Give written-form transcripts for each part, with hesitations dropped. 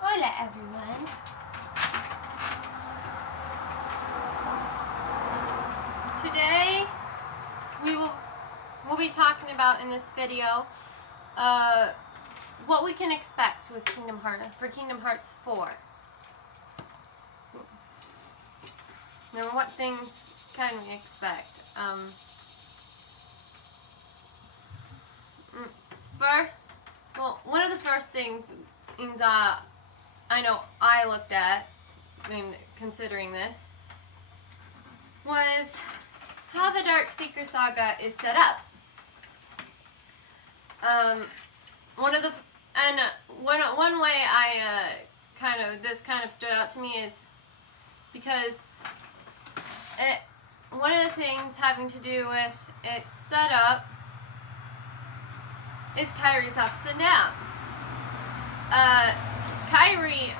Hola everyone. Today we'll be talking about in this video what we can expect with Kingdom Hearts 4. Now, what things can we expect? One of the first things I know I looked at in considering this was how the Dark Seeker Saga is set up. One way this kind of stood out to me is because one of the things having to do with its setup is Kairi's ups and downs. Kairi,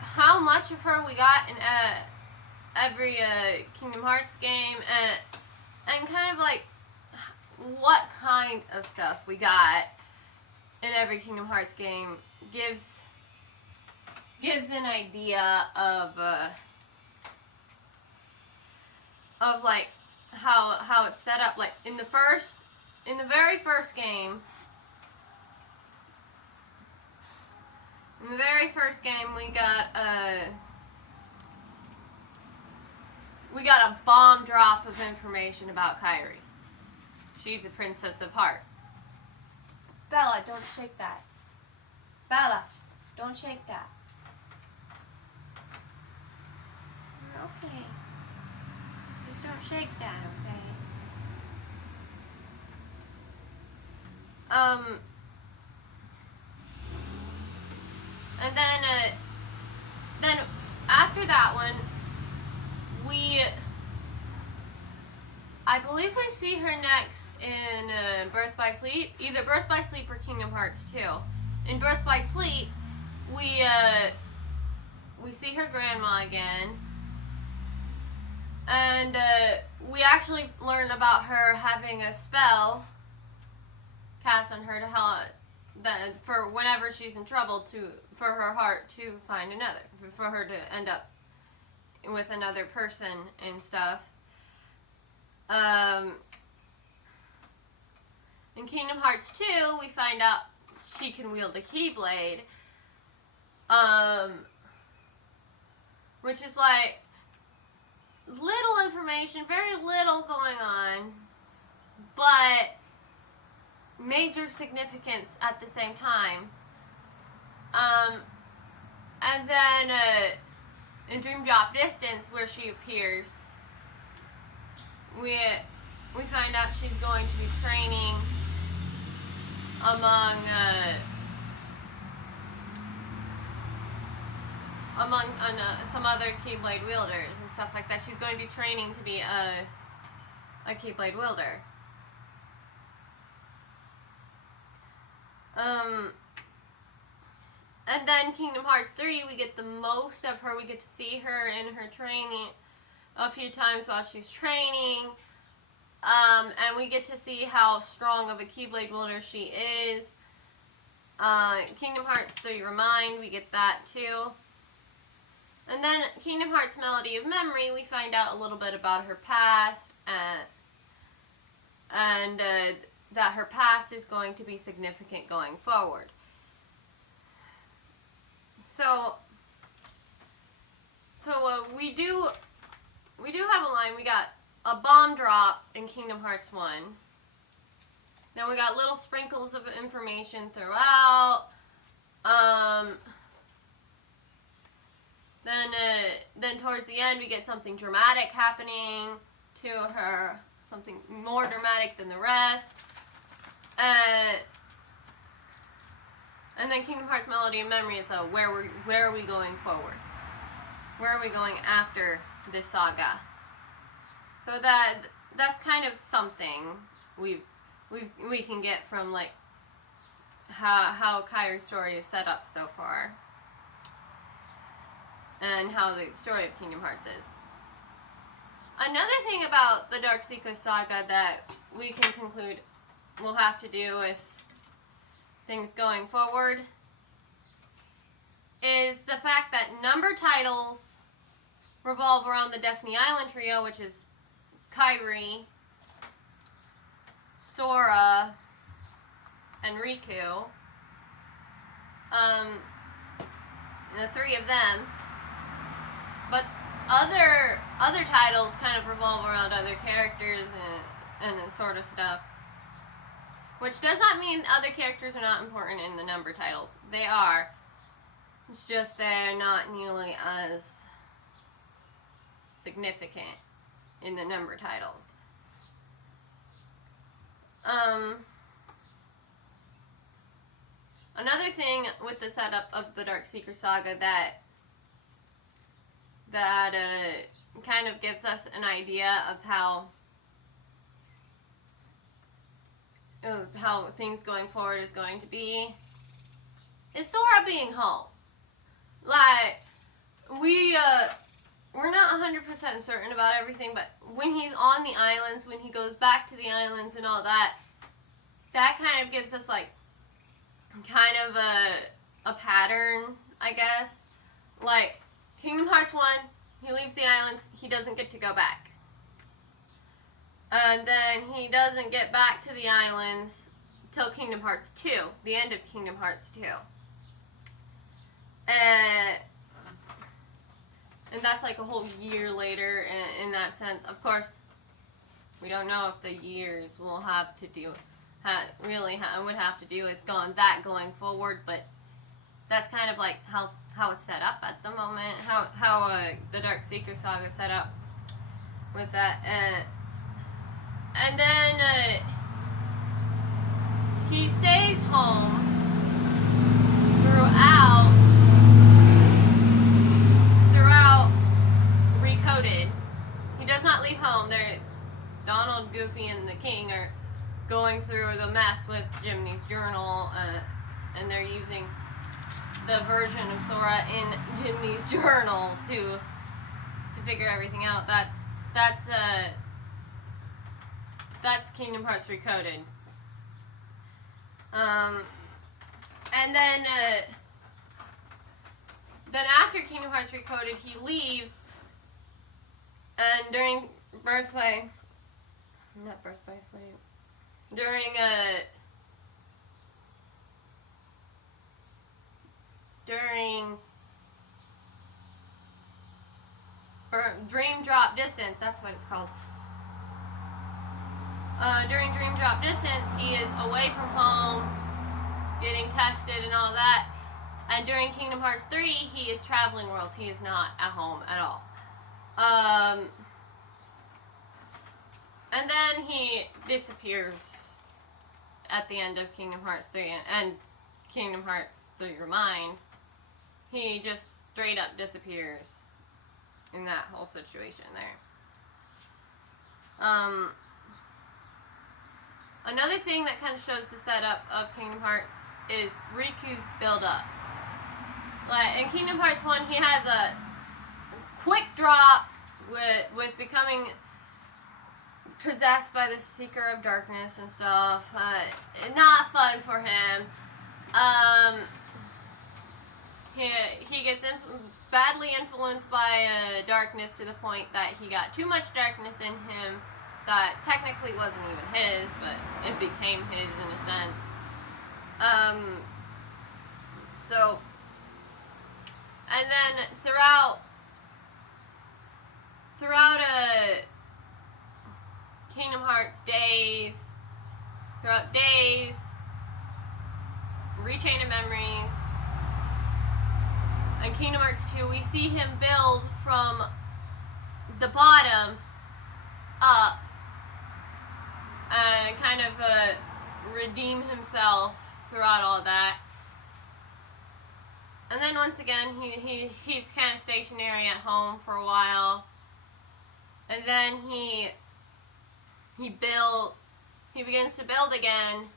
how much of her we got in every Kingdom Hearts game, and kind of like what kind of stuff we got in every Kingdom Hearts game gives an idea of like how it's set up. Like in the very first game, we got a bomb drop of information about Kairi. She's the Princess of Heart. Bella, don't shake that. Bella, don't shake that. Okay. Just don't shake that, okay? And then after that one, I believe we see her next in Birth by Sleep, either Birth by Sleep or Kingdom Hearts 2. In Birth by Sleep, we see her grandma again, and we actually learn about her having a spell cast on her to help for whenever she's in trouble, for her heart to find another, for her to end up with another person and stuff. In Kingdom Hearts 2, we find out she can wield a Keyblade, which is like little information, very little going on, but major significance at the same time. And then in Dream Drop Distance, where she appears, we find out she's going to be training among some other Keyblade wielders and stuff like that. She's going to be training to be a Keyblade wielder. And then Kingdom Hearts 3, we get the most of her. We get to see her in her training a few times while she's training. And we get to see how strong of a Keyblade wielder she is. Kingdom Hearts 3 Remind, we get that too. And then Kingdom Hearts Melody of Memory, we find out a little bit about her past, and that her past is going to be significant going forward. So we do have a line. We got a bomb drop in Kingdom Hearts 1. Now we got little sprinkles of information throughout. Then towards the end we get something dramatic happening to her, something more dramatic than the rest. And then Kingdom Hearts Melody of Memory, it's where are we going forward? Where are we going after this saga? So that's kind of something we can get from like how Kairi's story is set up so far, and how the story of Kingdom Hearts is. Another thing about the Dark Seeker Saga that we can conclude will have to do with things going forward is the fact that number titles revolve around the Destiny Island trio, which is Kairi, Sora, and Riku. The three of them. But other titles kind of revolve around other characters and sort of stuff. Which does not mean other characters are not important in the number titles. They are. It's just they're not nearly as significant in the number titles. Another thing with the setup of the Darkseeker Saga that kind of gives us an idea of how things going forward is going to be is Sora being home. Like, we're not 100% certain about everything, but when he's on the islands, when he goes back to the islands and all that, that kind of gives us, like, kind of a pattern, I guess. Like, Kingdom Hearts 1, he leaves the islands, he doesn't get to go back. And then he doesn't get back to the islands till Kingdom Hearts 2, the end of Kingdom Hearts 2. And that's like a whole year later in that sense. Of course, we don't know if the years will have to do, would have to do with going forward, but that's kind of like how it's set up at the moment, how the Darkseeker Saga is set up with that. And then he stays home throughout Recoded. He does not leave home. Donald, Goofy, and the King are going through the mess with Jiminy's journal, and they're using the version of Sora in Jiminy's journal to figure everything out. That's Kingdom Hearts Recoded. And then after Kingdom Hearts Recoded, he leaves, and during Birth by Sleep, during Dream Drop Distance, that's what it's called. During Dream Drop Distance, he is away from home, getting tested and all that. And during Kingdom Hearts 3, he is traveling worlds. He is not at home at all. And then he disappears at the end of Kingdom Hearts 3 and Kingdom Hearts 3 Remind. He just straight up disappears in that whole situation there. Another thing that kind of shows the setup of Kingdom Hearts is Riku's build-up. Like, in Kingdom Hearts 1, he has a quick drop with becoming possessed by the Seeker of Darkness and stuff. Not fun for him. He gets badly influenced by darkness to the point that he got too much darkness in him that technically wasn't even his, but it became his in a sense. And then throughout Kingdom Hearts days, Rechain of Memories, and Kingdom Hearts 2, we see him build from the bottom up and kind of redeem himself throughout all that. And then once again, he's kind of stationary at home for a while. And then he begins to build again,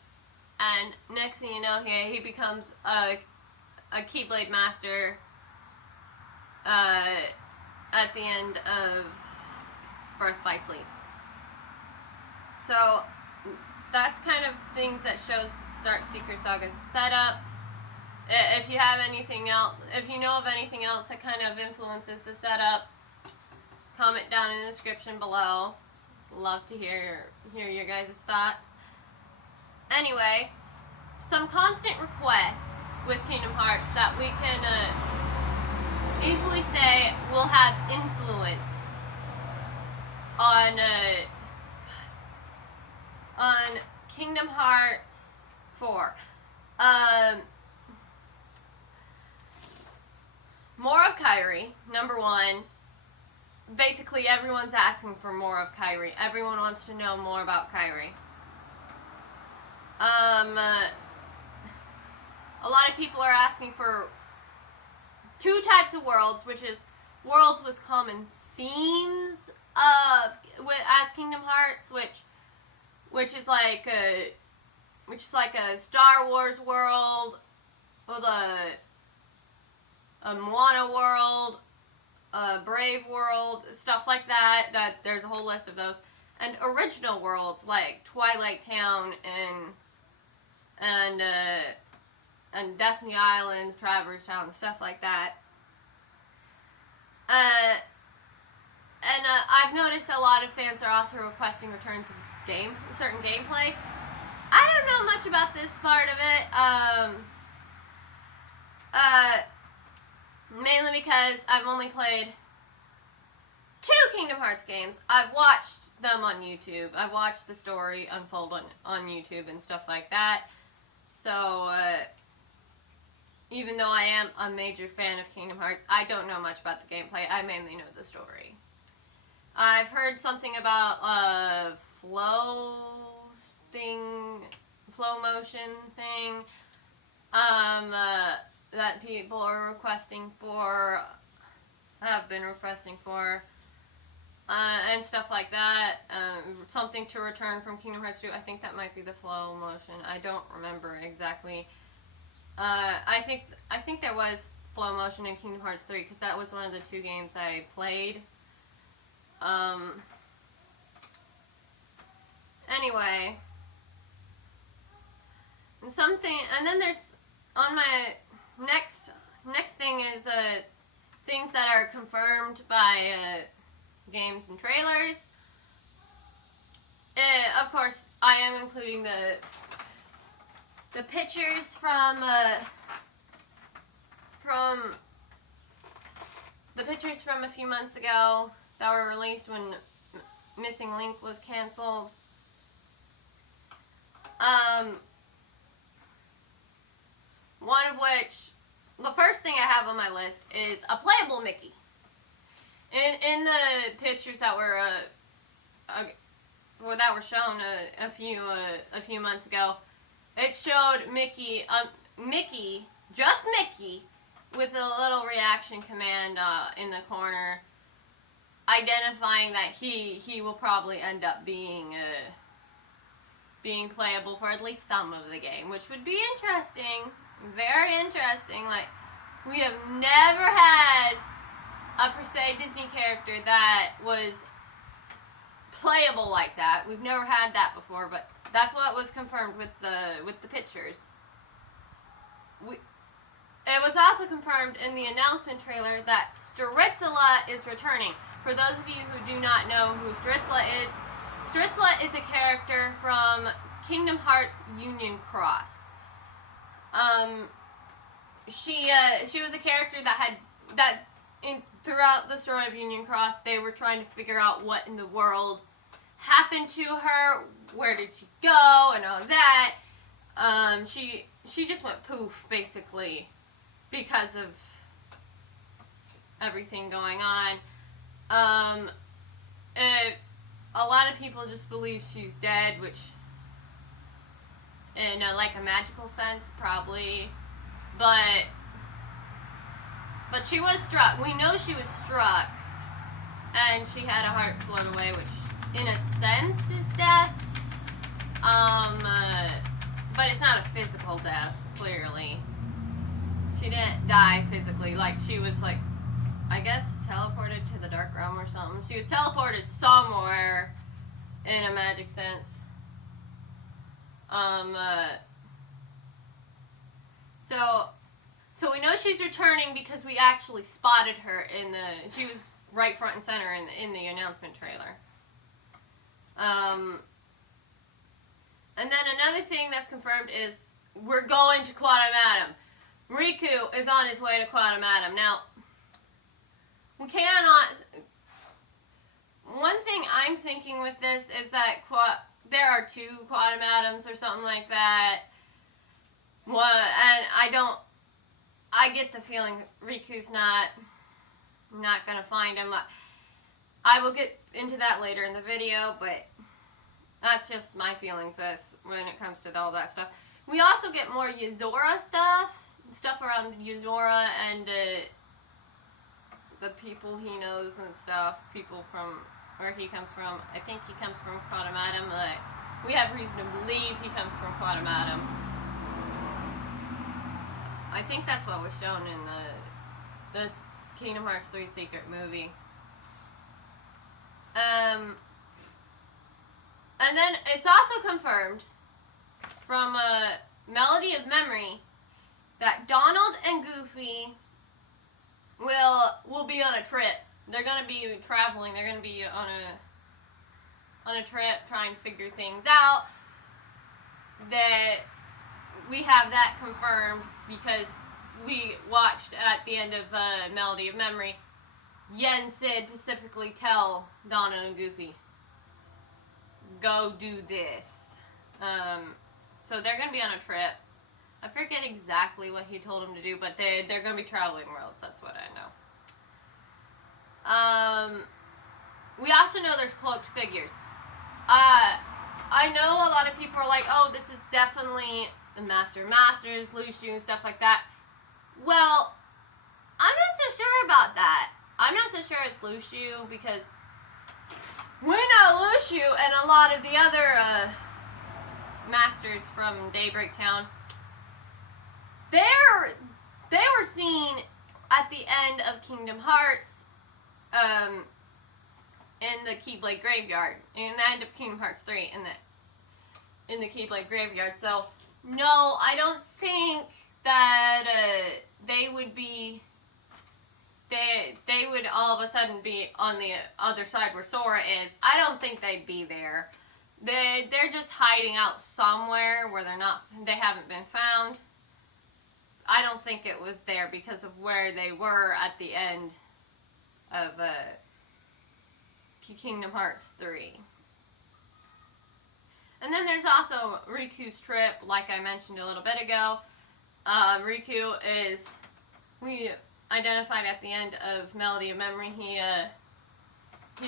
and next thing you know, he becomes a Keyblade Master at the end of Birth by Sleep. So that's kind of things that shows Darkseeker Saga's setup. If you have anything else, if you know of anything else that kind of influences the setup, comment down in the description below. Love to hear your guys' thoughts. Anyway, some constant requests with Kingdom Hearts that we can easily say will have influence on Kingdom Hearts 4. More of Kairi, number one. Basically, everyone's asking for more of Kairi. Everyone wants to know more about Kairi. A lot of people are asking for two types of worlds, which is worlds with common themes as Kingdom Hearts, which is like a Star Wars world, or a Moana world, a Brave world, stuff like that. That there's a whole list of those, and original worlds like Twilight Town and Destiny Islands, Traverse Town, stuff like that. I've noticed a lot of fans are also requesting returns of certain gameplay. I don't know much about this part of it. Mainly because I've only played 2 Kingdom Hearts games. I've watched them on YouTube. I've watched the story unfold on YouTube and stuff like that. So, even though I am a major fan of Kingdom Hearts, I don't know much about the gameplay. I mainly know the story. I've heard something about flow motion thing that people are requesting for, have been requesting for, and stuff like that. Something to return from Kingdom Hearts 2. I think that might be the flow motion. I don't remember exactly. I think there was flow motion in Kingdom Hearts 3 because that was one of the 2 games I played. Anyway, and then there's on my next thing is things that are confirmed by games and trailers. Of course, I am including the pictures from a few months ago that were released when Missing Link was canceled. One of which, the first thing I have on my list is a playable Mickey. In the pictures that were shown a few months ago, it showed Mickey, just Mickey, with a little reaction command in the corner, identifying that he will probably end up being playable for at least some of the game, which would be interesting, very interesting. Like, we have never had a per se Disney character that was playable like that. We've never had that before, but that's what was confirmed with the pictures. It was also confirmed in the announcement trailer that Stritzla is returning. For those of you who do not know who Stritzla is a character from Kingdom Hearts Union Cross. She was a character throughout the story of Union Cross, they were trying to figure out what in the world happened to her, where did she go, and all that. She just went poof, basically, because of everything going on. A lot of people just believe she's dead, which, in like a magical sense, probably, but she was struck. We know she was struck, and she had a heart float away, which, in a sense, is death. But it's not a physical death, clearly. She didn't die physically, like, she was, like, I guess, teleported to the Dark Realm or something. She was teleported somewhere, in a magic sense. So, So we know she's returning because we actually spotted her she was right front and center in the announcement trailer. And then another thing that's confirmed is we're going to Quantum Atom. Riku is on his way to Quantum Atom. Now, we cannot... One thing I'm thinking with this is that there are 2 Quantum Atoms or something like that. And I get the feeling Riku's not going to find him. I will get into that later in the video, but that's just my feelings when it comes to all that stuff. We also get more Yuzora stuff around Yuzora and the people he knows and stuff, people from where he comes from. I think he comes from Quantum Atom. We have reason to believe he comes from Quantum Atom. I think that's what was shown in the Kingdom Hearts 3 Secret movie. And then it's also confirmed from Melody of Memory that Donald and Goofy will be on a trip. They're going to be traveling. They're going to be on a trip trying to figure things out. That we have that confirmed because we watched at the end of Melody of Memory Yen Sid specifically tell Donald and Goofy, go do this. So they're going to be on a trip. I forget exactly what he told them to do, but they're going to be traveling worlds. That's what I know. We also know there's cloaked figures. I know a lot of people are like, oh, this is definitely the Master of Masters, Lucio, and stuff like that. Well, I'm not so sure about that. I'm not so sure it's Lucio because we know Lucio and a lot of the other masters from Daybreak Town. They were seen at the end of Kingdom Hearts, in the Keyblade Graveyard, in the end of Kingdom Hearts 3, in the Keyblade Graveyard. So no, I don't think that they would be. They would all of a sudden be on the other side where Sora is. I don't think they'd be there. They're just hiding out somewhere where they haven't been found. I don't think it was there because of where they were at the end of Kingdom Hearts 3. And then there's also Riku's trip, like I mentioned a little bit ago. Riku we identified at the end of Melody of Memory, he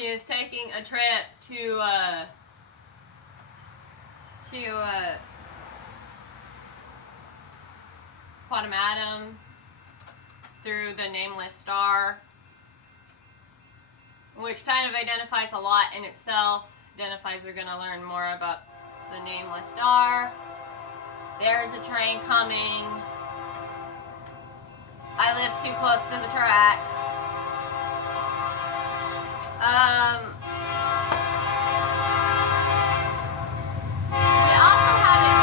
is taking a trip to Quantum Atom through the Nameless Star, which kind of identifies a lot in itself. Identifies we're going to learn more about the Nameless Star. There's a train coming. I live too close to the tracks. We also have it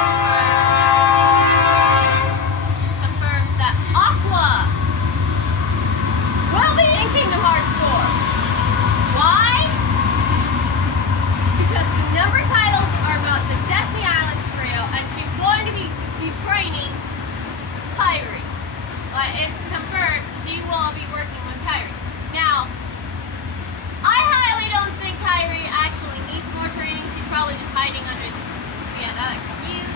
confirmed that Aqua will be in Kingdom Hearts 4. Why? Because the number titles are about the Destiny Islands Trail, and she's going to be training Kairi. It's confirmed she will be working with Kairi. Now, I highly don't think Kairi actually needs more training. She's probably just hiding under the excuse.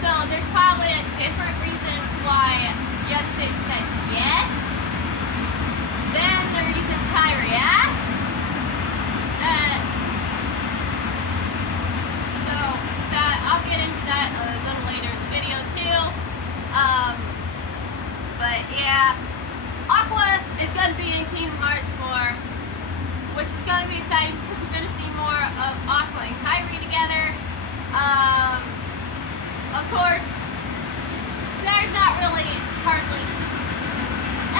So there's probably a different reason why Yutsit says yes than the reason Kairi asked. So I'll get into that a little later in the video too. But yeah, Aqua is going to be in Kingdom Hearts 4, which is going to be exciting because we're going to see more of Aqua and Kairi together. Of course, there's not really hardly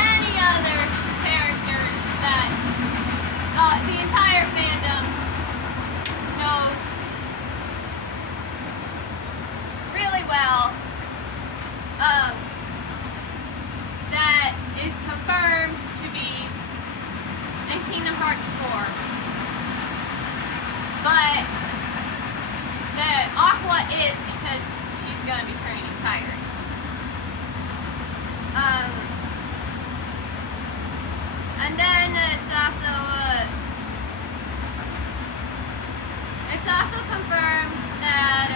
any other characters that the entire fandom knows really well. is because she's going to be training Kairi. And then it's also confirmed that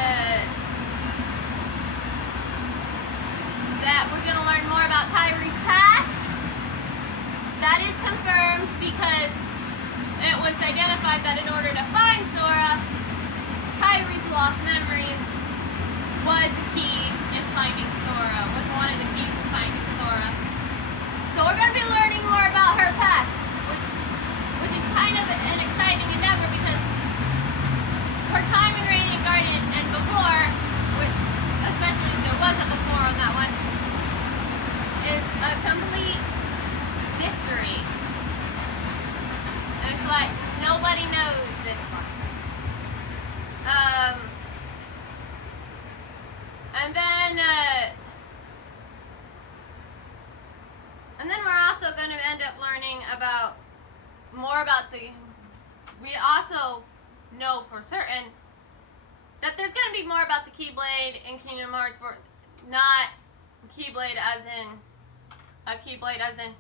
that we're going to learn more about Kairi's past. That is confirmed because it was identified that in order to find Sora, Kairi's lost memories was key in finding Sora, was one of the keys in finding Sora. So we're going to be learning more about her past, which is kind of an exciting endeavor because her time in Radiant Garden and before, which especially if there was a before on that one, is a complete mystery. And it's like nobody knows this one. And then we're also going to end up learning more about the. We also know for certain that there's going to be more about the Keyblade in Kingdom Hearts 4, not Keyblade as in a Keyblade as in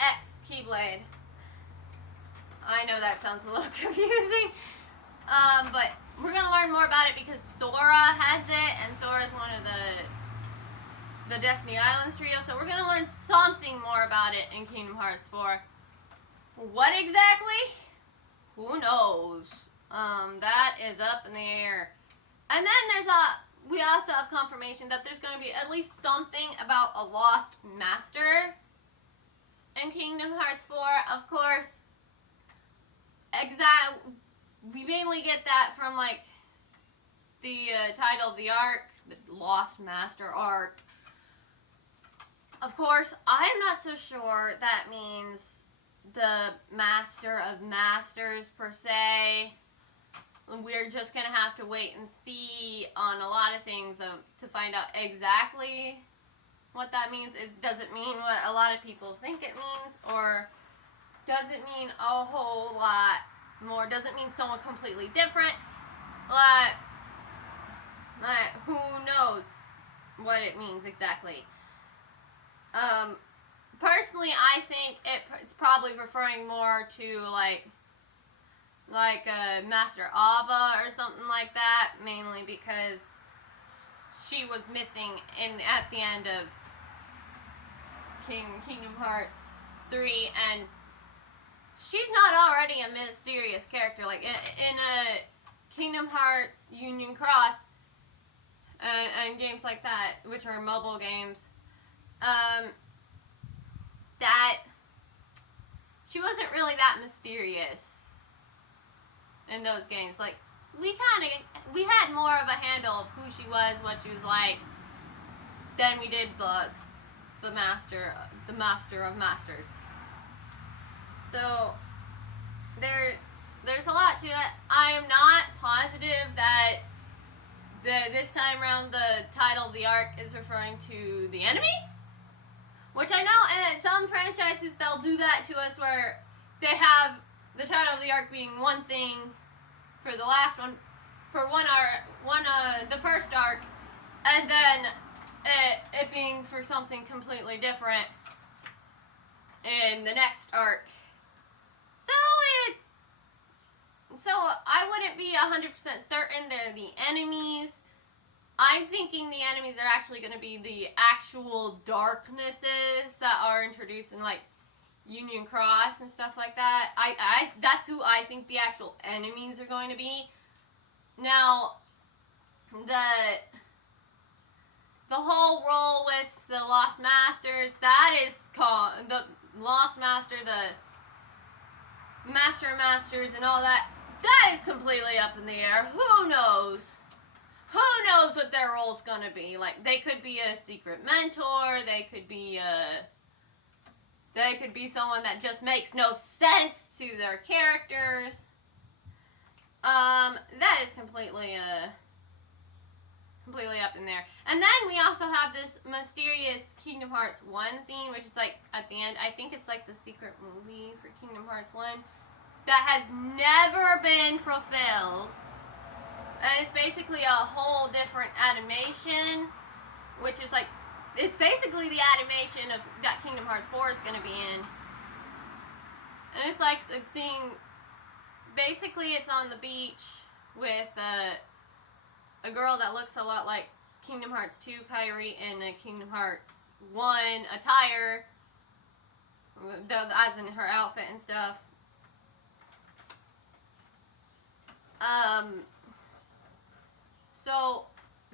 X Keyblade. I know that sounds a little confusing, but we're going to learn more about it because Sora has it, and Sora's one of the Destiny Islands trio, so we're going to learn something more about it in Kingdom Hearts 4. What exactly? Who knows? That is up in the air. And then we also have confirmation that there's going to be at least something about a lost master in Kingdom Hearts 4. Of course, we mainly get that from like the title of the arc, the Lost Master arc. Of course, I am not so sure that means the Master of Masters per se. We're just going to have to wait and see on a lot of things to find out exactly what that means. Does it mean what a lot of people think it means, or does it mean a whole lot more? Does it mean someone completely different? Who knows what it means exactly? Personally, I think it's probably referring more to like Master Ava or something like that, mainly because she was missing at the end of Kingdom Hearts 3, and she's not already a mysterious character. Like in Kingdom Hearts Union Cross and games like that, which are mobile games, that she wasn't really that mysterious in those games. Like we had more of a handle of who she was, what she was like, than we did the Master of Masters. So there's a lot to it. I am not positive that this time around the title of the arc is referring to the enemy, which I know in some franchises they'll do that to us where they have the title of the arc being one thing for the last one, for the first arc, and then it being for something completely different in the next arc. So I wouldn't be 100% certain they're the enemies. I'm thinking the enemies are actually going to be the actual darknesses that are introduced in like Union Cross and stuff like that. That's who I think the actual enemies are going to be. Now, the whole role with the Lost Masters, that is called the Lost Master, the Master of Masters and all that. That is completely up in the air. Who knows? Who knows what their role's gonna be? Like, they could be a secret mentor. They could be someone that just makes no sense to their characters. That is completely up in there. And then we also have this mysterious Kingdom Hearts 1 scene, which is like at the end. I think it's like the secret movie for Kingdom Hearts 1 that has never been fulfilled. And it's basically a whole different animation, which is like, it's basically the animation of that Kingdom Hearts 4 is going to be in. And it's like seeing, basically it's on the beach with a girl that looks a lot like Kingdom Hearts 2 Kairi in a Kingdom Hearts 1 attire, as in her outfit and stuff. So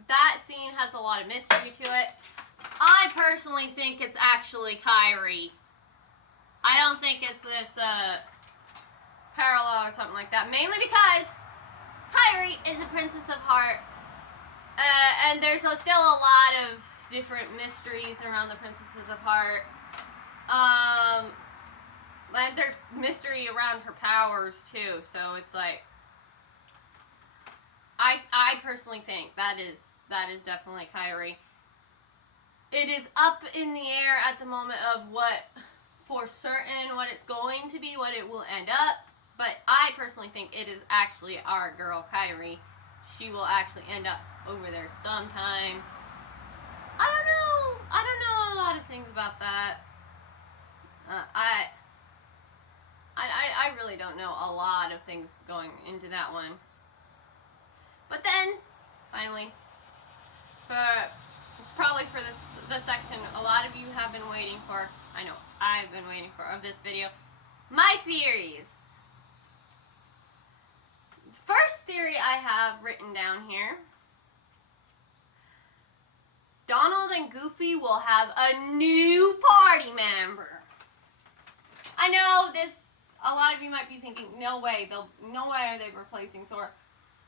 that scene has a lot of mystery to it. I personally think it's actually Kairi. I don't think it's this parallel or something like that. Mainly because Kairi is a Princess of Heart. And there's still a lot of different mysteries around the Princesses of Heart. And there's mystery around her powers too. So it's like, I personally think that is definitely Kairi. It is up in the air at the moment of what, for certain, what it's going to be, what it will end up. But I personally think it is actually our girl Kairi. She will actually end up over there sometime. I don't know a lot of things about that. I really don't know a lot of things going into that one. But then, finally, probably for the section a lot of you have been waiting for, I know I've been waiting for, of this video, my theories. First theory I have written down here: Donald and Goofy will have a new party member. I know this, a lot of you might be thinking, no way are they replacing Sora.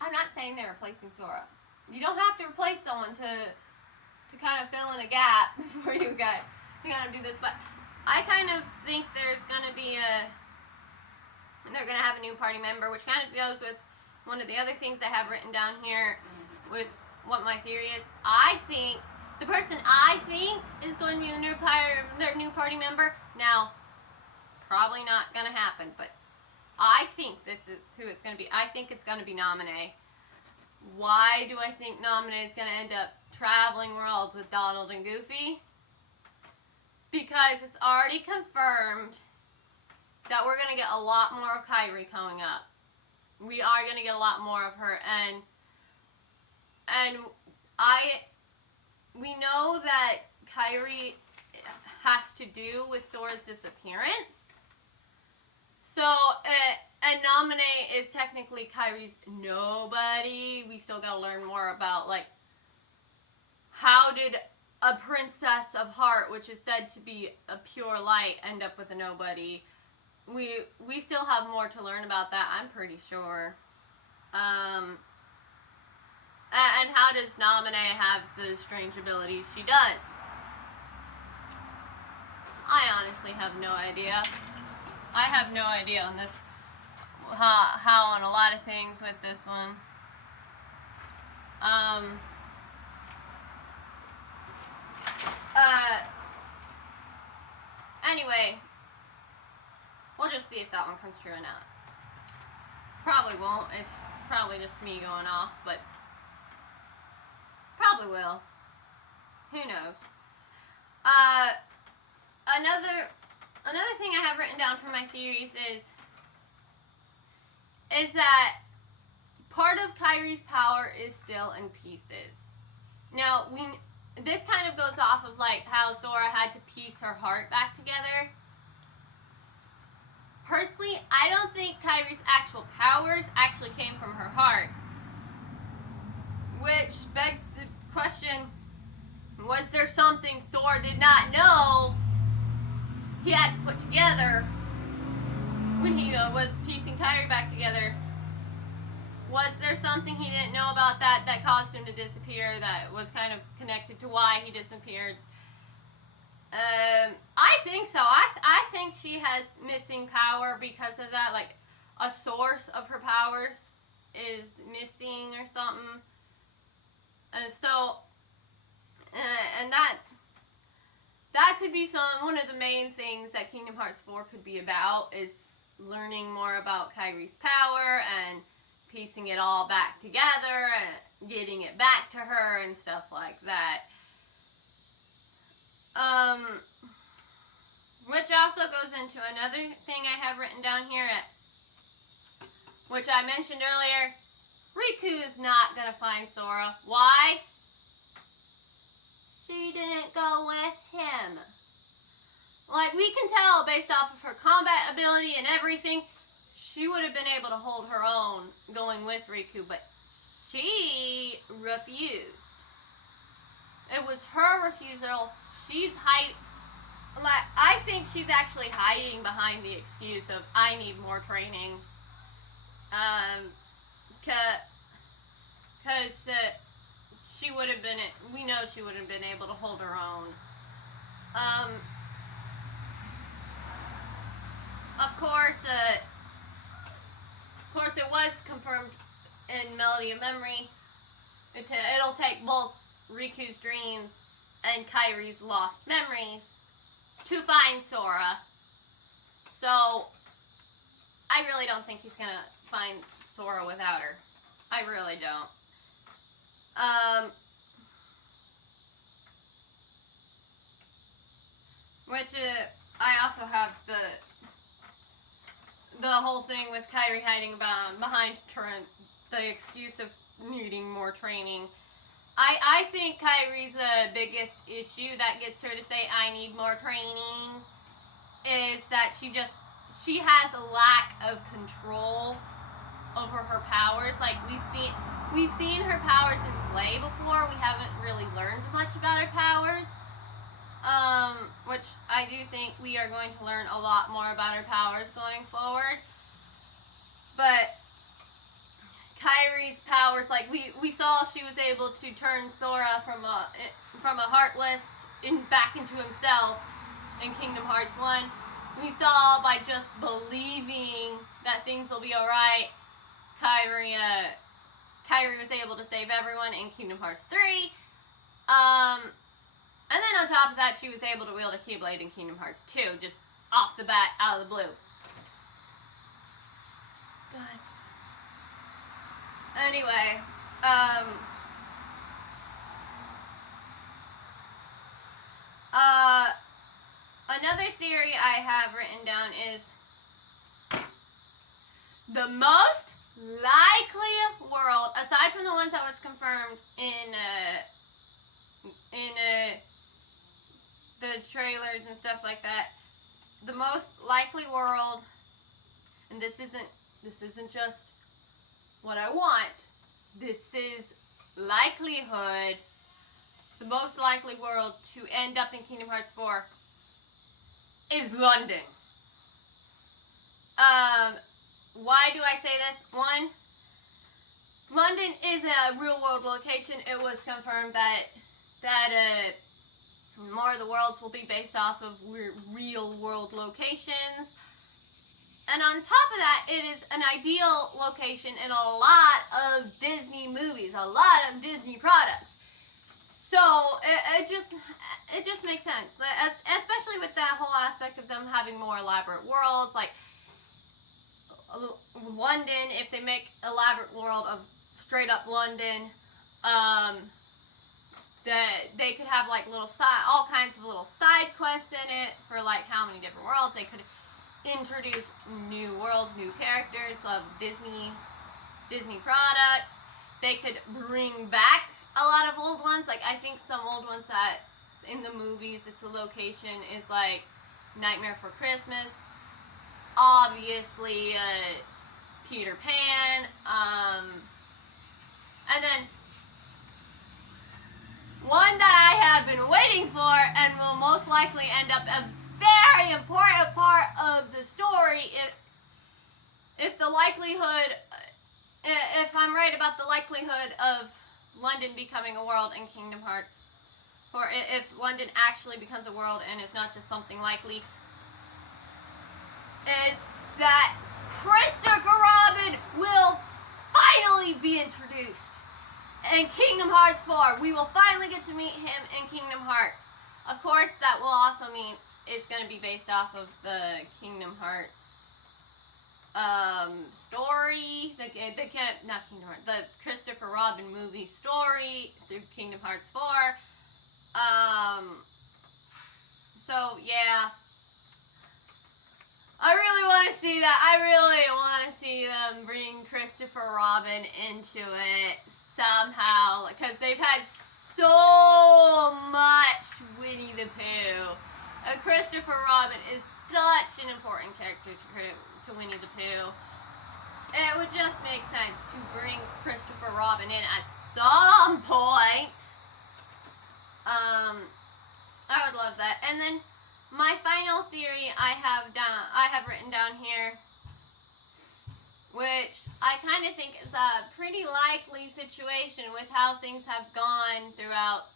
I'm not saying they're replacing Sora. You don't have to replace someone to kind of fill in a gap for you guys. You gotta do this, but I kind of think there's gonna be they're gonna have a new party member, which kind of goes with one of the other things I have written down here with what my theory is. I think the person I think is going to be their new party member. Now, it's probably not gonna happen, but I think this is who it's going to be. I think it's going to be Naminé. Why do I think Naminé is going to end up traveling worlds with Donald and Goofy? Because it's already confirmed that we're going to get a lot more of Kairi coming up. We are going to get a lot more of her, and we know that Kairi has to do with Sora's disappearance. So, and Naminé is technically Kairi's nobody. We still gotta learn more about, like, how did a Princess of Heart, which is said to be a pure light, end up with a nobody? We still have more to learn about that, I'm pretty sure. And how does Naminé have the strange abilities she does? I honestly have no idea. I have no idea on this, how on a lot of things with this one. Anyway, we'll just see if that one comes true or not. Probably won't. It's probably just me going off, but probably will. Who knows? Another thing I have written down for my theories is that part of Kairi's power is still in pieces. Now, this kind of goes off of like how Sora had to piece her heart back together. Personally, I don't think Kairi's actual powers actually came from her heart. Which begs the question, was there something Sora did not know he had to put together when he was piecing Kairi back together? Was there something he didn't know about that caused him to disappear, that was kind of connected to why he disappeared? I think so. I think she has missing power because of that. Like, a source of her powers is missing or something. And so, and that could be one of the main things that Kingdom Hearts 4 could be about, is learning more about Kairi's power and piecing it all back together and getting it back to her and stuff like that. Which also goes into another thing I have written down here, which I mentioned earlier. Riku's not gonna find Sora. Why? She didn't go with him. Like, we can tell based off of her combat ability and everything, she would have been able to hold her own going with Riku, but she refused. It was her refusal. She's hiding. Like, I think she's actually hiding behind the excuse of, I need more training. Because she would have been, we know she would have been able to hold her own. Of course, it was confirmed in Melody of Memory. It'll take both Riku's dreams and Kairi's lost memories to find Sora. So, I really don't think he's gonna find Sora without her. I really don't. Which, I also have the whole thing with Kairi hiding behind the excuse of needing more training. I think Kairi's biggest issue that gets her to say, I need more training, is that she has a lack of control over her powers. Like, we've seen her powers in play before. We haven't really learned much about her powers. Which I do think we are going to learn a lot more about her powers going forward. But Kairi's powers, like, we saw she was able to turn Sora from a heartless back into himself in Kingdom Hearts 1. We saw by just believing that things will be alright, Kairi was able to save everyone in Kingdom Hearts 3. And then on top of that, she was able to wield a Keyblade in Kingdom Hearts 2, just off the bat, out of the blue. God. Anyway, another theory I have written down is the most likely world, aside from the ones that was confirmed in the trailers and stuff like that, the most likely world, and this isn't just what I want, this is likelihood, the most likely world to end up in Kingdom Hearts 4 is London. Why do I say this? One, London is a real world location. It was confirmed that more of the worlds will be based off of real world locations. And on top of that, it is an ideal location in a lot of Disney movies, a lot of Disney products. So it just makes sense, especially with that whole aspect of them having more elaborate worlds, like London. If they make elaborate world of straight up London, that they could have like all kinds of little side quests in it for like how many different worlds. They could introduce new worlds, new characters of Disney products. They could bring back a lot of old ones. Like, I think some old ones that in the movies, it's a location, is like Nightmare Before Christmas. Obviously, Peter Pan. And then one that I have been waiting for and will most likely end up a very important part of the story if the likelihood, if I'm right about the likelihood of London becoming a world in Kingdom Hearts, or if London actually becomes a world and it's not just something likely, is that Christopher Robin will finally be introduced in Kingdom Hearts 4. We will finally get to meet him in Kingdom Hearts. Of course, that will also mean it's going to be based off of the Kingdom Hearts story, the Christopher Robin movie story through Kingdom Hearts 4. So yeah, I really want to see that. I really want to see them bring Christopher Robin into it somehow, because they've had so much Winnie the Pooh. Christopher Robin is such an important character to Winnie the Pooh. It would just make sense to bring Christopher Robin in at some point. I would love that. And then my final theory I have written down here, which I kind of think is a pretty likely situation with how things have gone throughout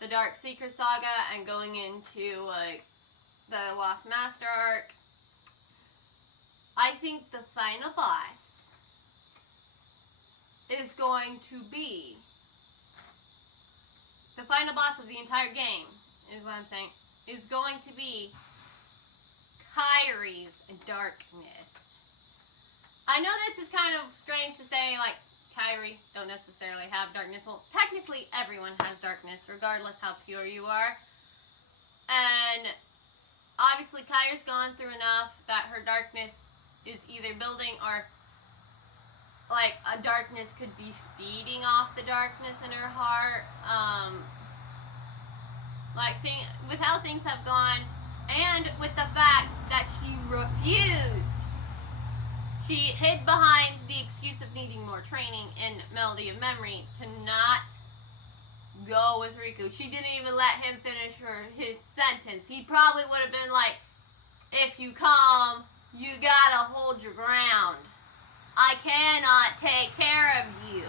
the Dark Seeker saga and going into the Lost Master arc. I think the final boss is going to be the final boss of the entire game, is what I'm saying, is going to be Kairi's darkness. I know this is kind of strange to say, like, Kairi don't necessarily have darkness. Well, technically everyone has darkness, regardless how pure you are. And obviously Kairi's gone through enough that her darkness is either building or, like, a darkness could be feeding off the darkness in her heart. With how things have gone, and with the fact that she refused. She hid behind the excuse of needing more training in Melody of Memory to not go with Riku. She didn't even let him finish his sentence. He probably would have been like, if you come, you gotta hold your ground. I cannot take care of you.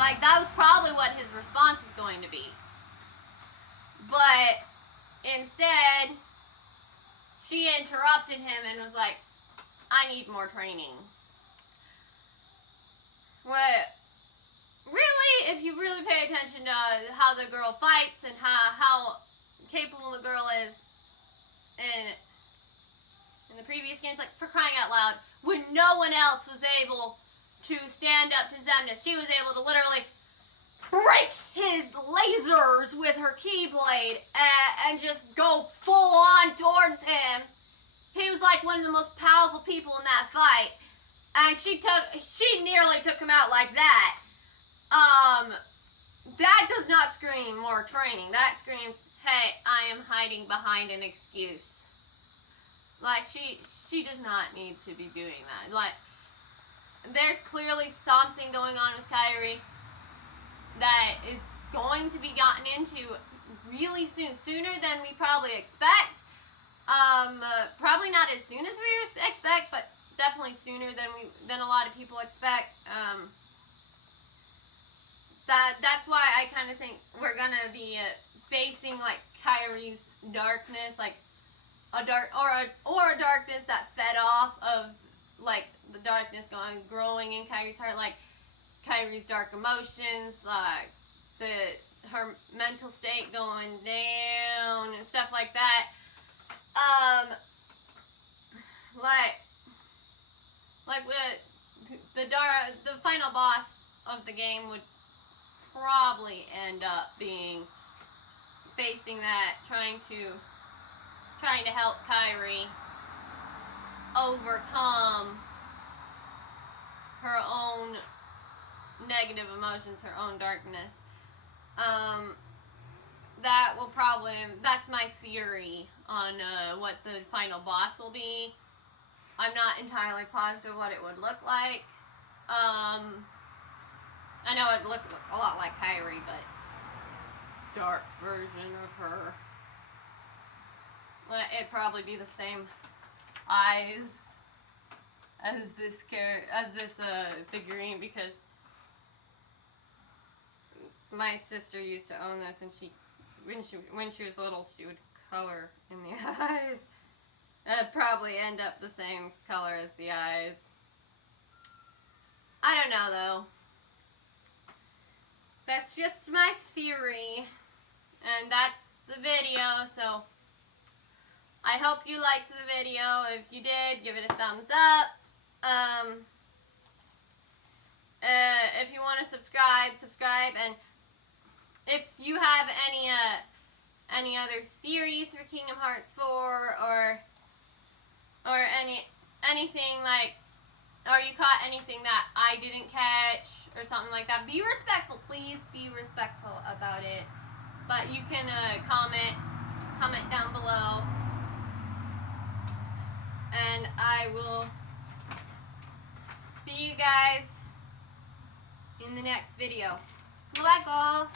Like, that was probably what his response was going to be. But instead, she interrupted him and was like, I need more training. What? Really, if you really pay attention to how the girl fights and how capable the girl is in the previous games, like, for crying out loud, when no one else was able to stand up to Xemnas, she was able to literally break his lasers with her Keyblade and just go full on towards him. He was like one of the most powerful people in that fight, and she nearly took him out like that. That does not scream more training. That screams, hey, I am hiding behind an excuse. Like, she does not need to be doing that. Like, there's clearly something going on with Kairi that is going to be gotten into really soon, sooner than we probably expect. Probably not as soon as we expect, but definitely sooner than a lot of people expect. That's why I kind of think we're gonna be facing, like, Kairi's darkness, like a darkness that fed off of, like, the darkness growing in Kairi's heart, like Kairi's dark emotions, like her mental state going down and stuff like that. The final boss of the game would probably end up being facing that, trying to help Kairi overcome her own negative emotions, her own darkness. That's my theory on what the final boss will be. I'm not entirely positive what it would look like. I know it would look a lot like Kairi, but dark version of her. It'd probably be the same eyes as this figurine, because my sister used to own this, and when she was little, she would color in the eyes. It'd probably end up the same color as the eyes. I don't know, though. That's just my theory, and that's the video, so I hope you liked the video. If you did, give it a thumbs up. If you want to subscribe, and if you have any other series for Kingdom Hearts 4 or anything like, or you caught anything that I didn't catch or something like that, be respectful. Please be respectful about it. But you can comment down below, and I will see you guys in the next video. Bye, all.